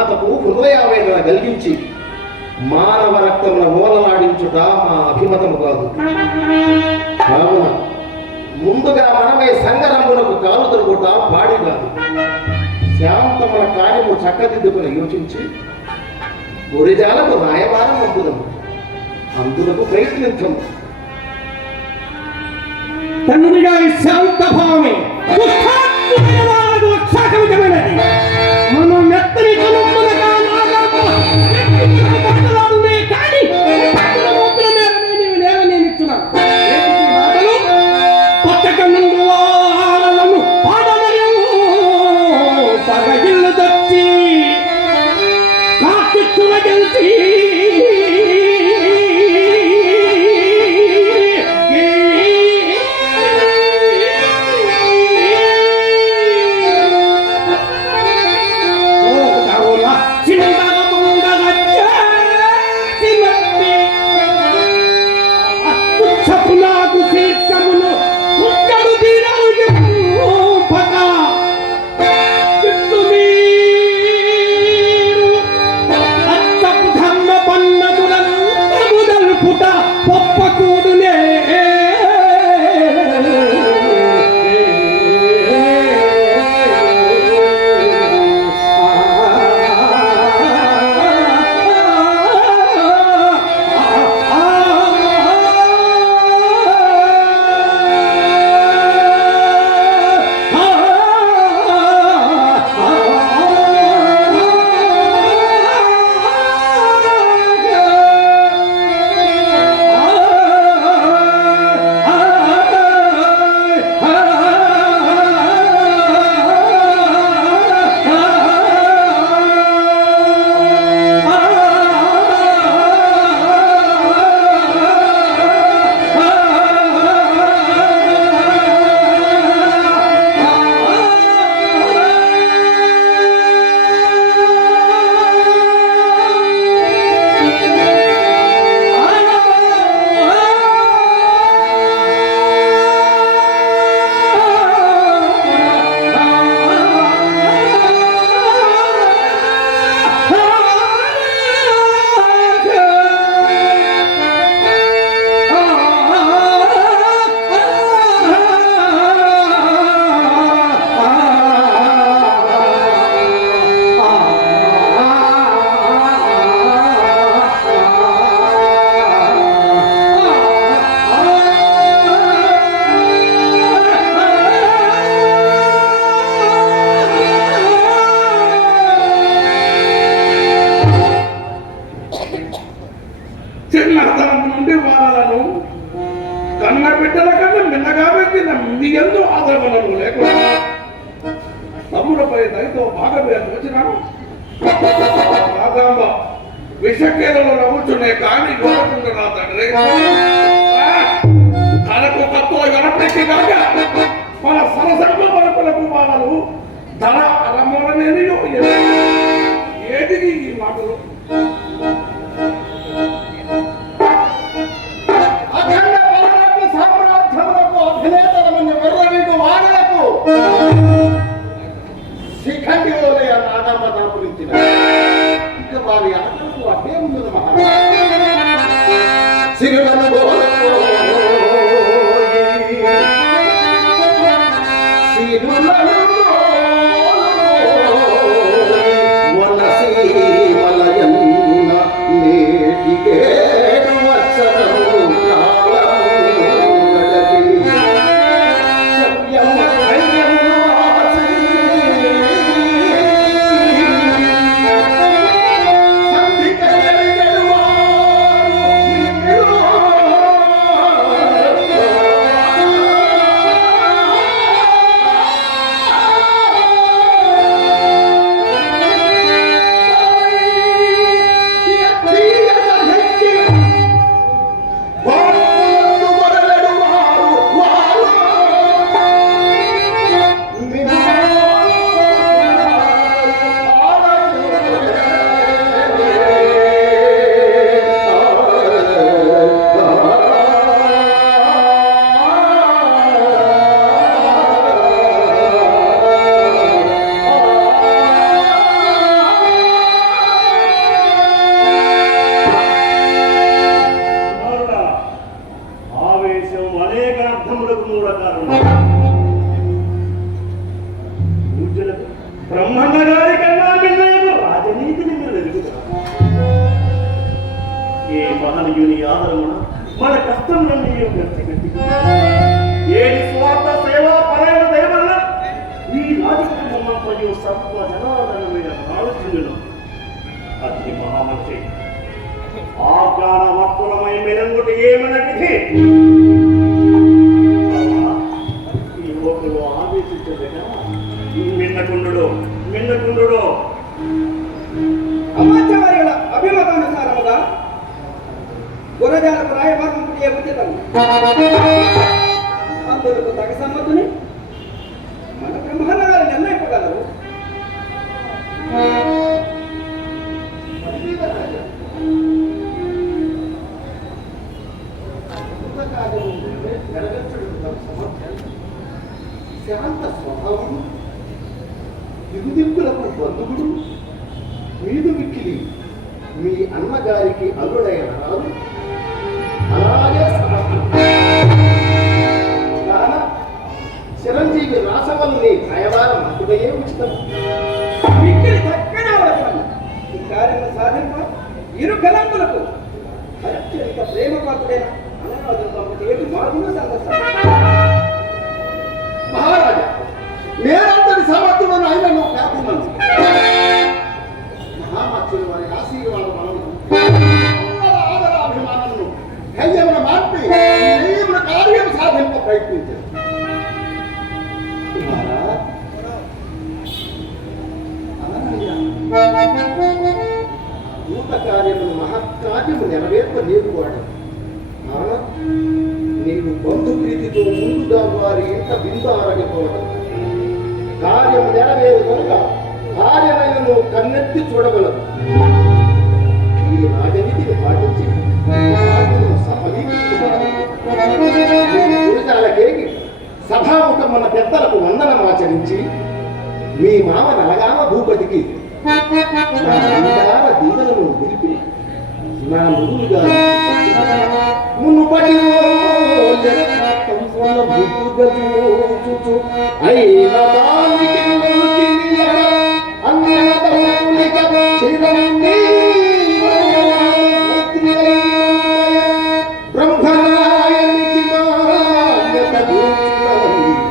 మాతకు హృదయావేదన కలిగించి మానవ రక్తముల మూలలాడించుట మా అభిమతము కాదు. కావున ముందుగా మనమే సంగరంగులకు కాలు తరుగుట పాడి కాదు. శాంతముల కార్యము చక్కదిద్దుకుని యోచించి గురిజాలకు రాయవారం పంపుదము అందులకు ప్రయత్నించము. తండ్రిగా శాంత భావమే Pop, pop, ఆదరణలు లేకుండా తమ్ముడపై దయతో భాగమేర వచ్చినాను రాగాంబ విషకేలలో నవ్వుచునే కానీ కోరకుండా నా తండ్రి. తనకు కత్తుల వెనపెట్టి కాక మన సరసంగ వరకులకు వాళ్ళను ధన అరమోలనేది ఏది? ఈ మాటలు? ಈ మహనీయుని ಆದರಮಣ మన కష్టములన్నీ గట్టి గట్టి. ఏది స్వార్థ సేవా పరాయణ దేవల్ల ఈ రాజకీయ మరియు సత్వ జనాదరమైన ఆలోచనలు అతి మహామంత్రి ఆజ్ఞాన మక్కులమై మెరంగుట ఏమన విధి? మీ అన్నగారికి అల్లుడైన రాదు అలాగే సమర్థుడు. కాన చిరంజీవి రాసవల్ని భయవారం అప్పుడయే ఉచితం. మిక్కిలి చక్కగా ఈ కార్యము సాధింప ఇరు కలంతులకు అత్యంత ప్రేమ పాత్రైన అన్నరాజు పంపితే మార్గంలో సందర్శన. మహారాజా నేనంతటి సమర్థుడని ఆయనను పేర్కొన్నాను మార్పి దైవమున కార్యం సాధింప ప్రయత్నించారు కుమారా, అననయ్య, దూత కార్యమును మహత్కార్యము నెరవేర్ప నేర్పువాడు కావున నీవు బంధు ప్రీతితో ముందుగా వారి ఇంట బిందారగిపోవడం కార్యం నెరవేరు కనుక కార్యమైనను కన్నెత్తి చూడగలదు ఈ రాజనీతిని పాటించి కార్యమును సభాముఖం మన పెద్దలకు వందనం ఆచరించి మీ మామ నలగామ భూపతికి నా నిండార దీవెనను తెలిపి నా ముదులుగా మునుపటి అయిన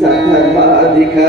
Satya Madhika